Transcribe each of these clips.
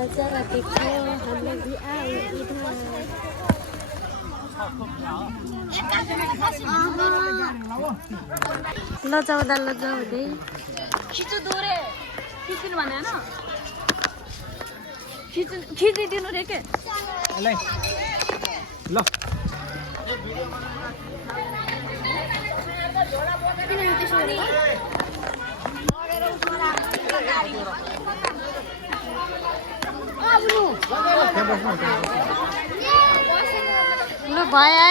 नजारा देखो हमें भी आए इधर लजाउँदा लजाउँदै खिच्नु दोरे खिच्नु भने हैन खिचिदिनु रे के ल ल भयो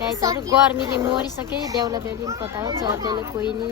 गाईहरू गर्मीले मरिसके बेहुला बेहुली पता हो चढ्दैन कोही नि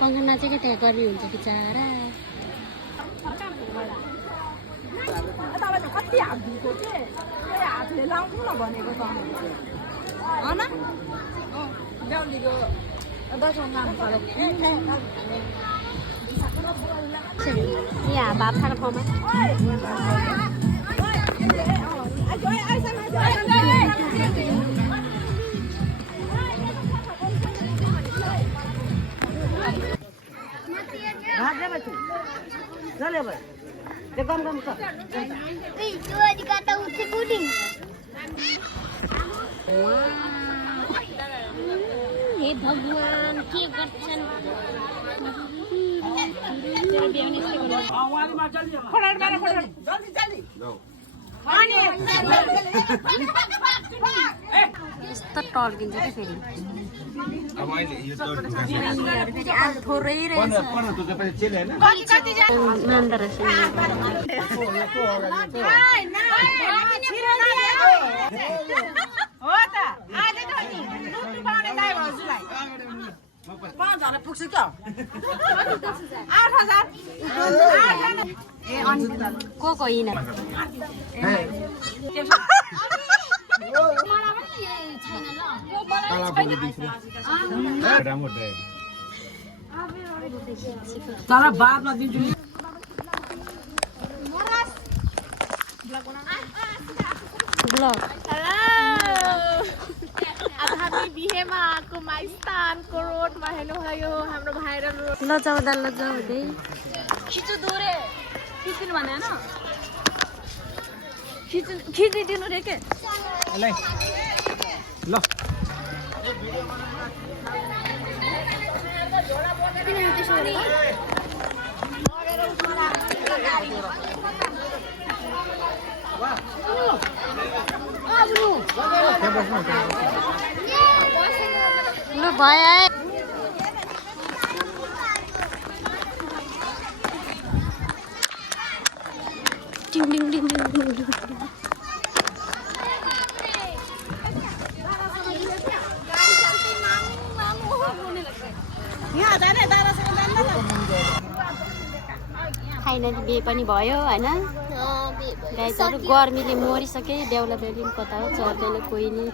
पंखा नाचेको त्यहाँ गर्मी हुन्छ बिचारा यहाँ भात खाने ठाउँमा हे भगवान के गर्छन् यस्तो टल्किन्छ क्या फेरि थोरै रहेछ मान्दो रहेछ पुग्छ क्या 8,000 को यिना तर बादमा दिन्छु आज हामी बिहेमा आएको माइस्तानको रोडमा हेर्नुभयो हाम्रो भाइरल रोड लजाउँदा लजाउँदै खिच्नु दोरे खिच्नु भने हैन खिचिदिनु रे के ल ल भयो फाइनली बिहे पनि भयो हैन गाईहरू गर्मीले मरिसके बेहुला बेहुली कता हो चढ्दैन कोही नि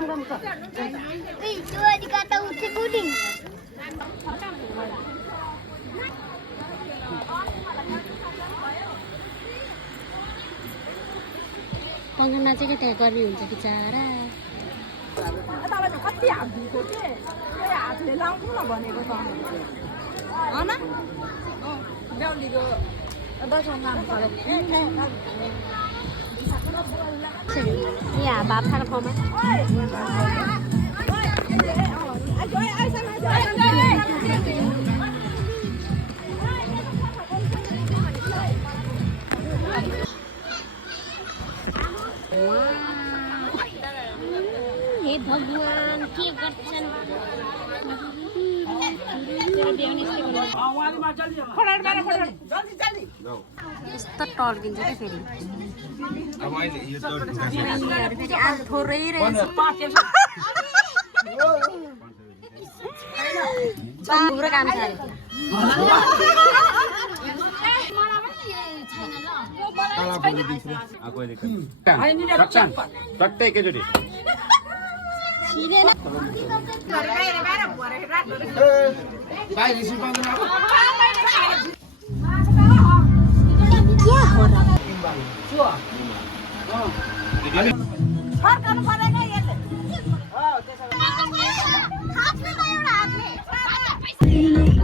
त्यो अधिकार त उठेको नि कङ्कनमा चाहिँ त्यहाँ गर्मी हुन्छ बिचरा कति हात धुएको के हातले लाउनु न भनेको त होइन ब्याउलीको दसौँ नाम यहाँ भात खाएर ठाउँमा हे भगवान के गर्छन् यस्तो टल्किन्छ क्या फेरि फेरि आज थोरै रहेछ पुरो काम छ एकैचोटि फर्काउनु पर्दैन यसले हातले